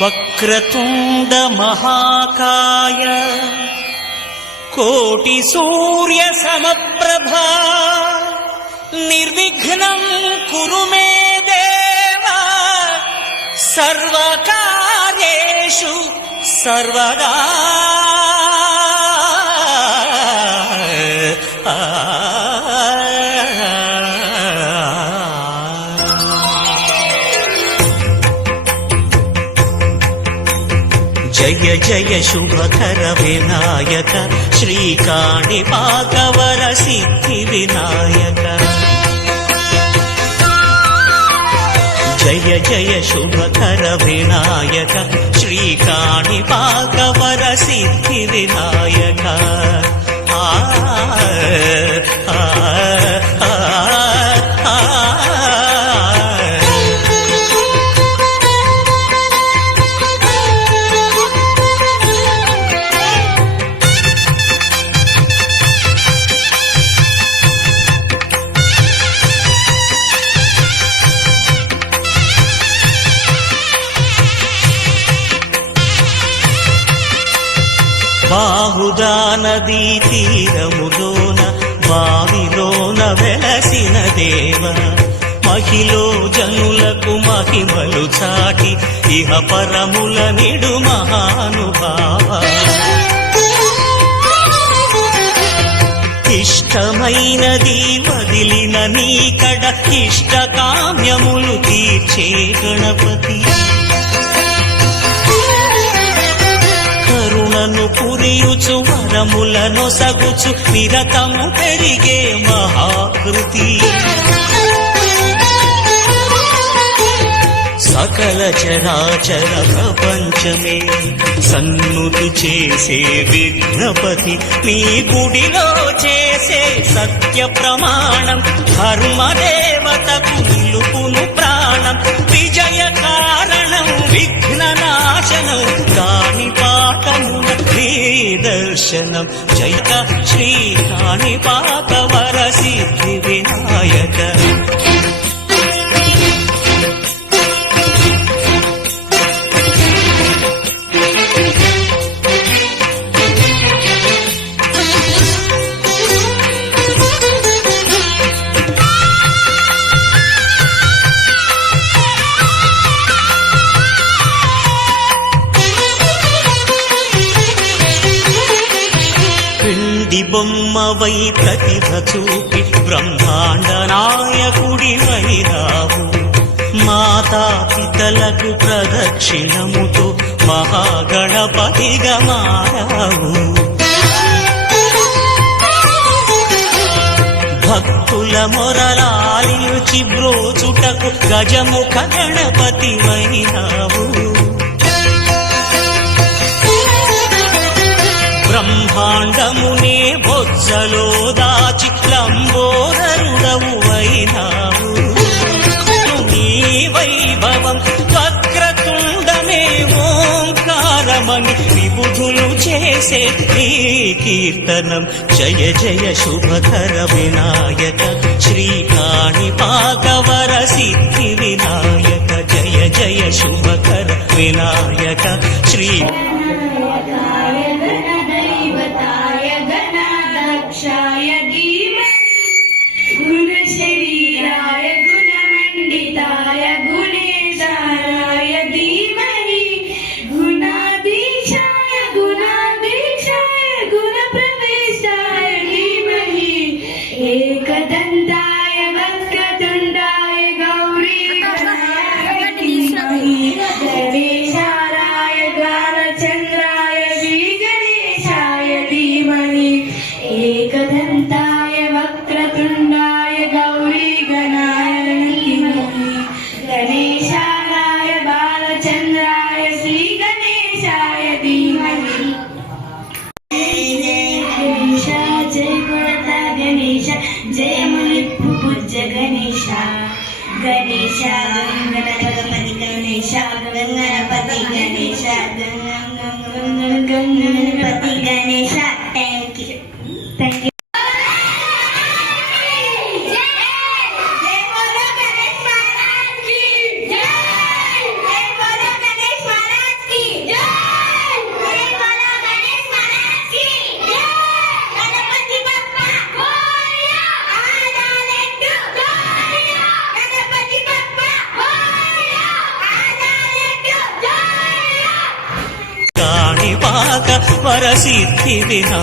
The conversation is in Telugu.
వక్రతుండ మహాకాయ కోటి సూర్య సమప్రభా నిర్విఘ్నం కురు మే దేవ సర్వకార్యేషు సర్వదా. జయ జయ శుభకర వినాయక శ్రీకాణిపాకవర సిద్ధి వినాయక. జయ జయ శుభకర వినాయక శ్రీకాణిపాకవర సిద్ధి వినాయక. బాహుదా నదీ తీరములోన బావిలోన వెలసిన దేవ మహిలో జనులకు మహిమలు చాటి ఇహ పరముల నిడు మహానుభావ. ఇష్టమైనది వదిలిన నీకడ ఇష్ట కామ్యములు తీర్చే గణపతి. కరుణను పురియుచు వరములను సగుచు నిరతము పెరిగే మహాకృతి. సకల చరాచర ప్రపంచమే సన్నుతు చేసే విఘ్నపతి. నీ గుడిలో చేసే సత్య ప్రమాణం ధర్మదేవతకు నిలుపును ప్రాణం. విజయ కారణం విఘ్న నాశనం కాణిపాకమున నీ దర్శనం. జయ శ్రీ కాణిపాకవర సిద్ధి వినాయక. బొమ్మవై ప్రతిభ చూపి బ్రహ్మాండ నాయకుడివైనావు. మాతాపితలకు ప్రదక్షిణముతో మహాగణపతిగా మారావు. భక్తుల మొరలాలియుచి బ్రోచుటకు గజముఖ గణపతివైనావు. బ్రహ్మాండమునే బొజ్జలో దాచి లంబోదరుడవు అయినావు. నీ వైభవం వక్రతుండమే ఓంకారమని విబుధులు చేసే నీ కీర్తనం. జయ జయ శుభకర వినాయక శ్రీకాణిపాకవర సిద్ధి వినాయక. జయ జయ శుభకర Vinayaka Shri Ganesha Ganapati Ganesha Ganapati Ganesha Ganapati Ganesha. Thank you. Thank you. Varasiddhi వినా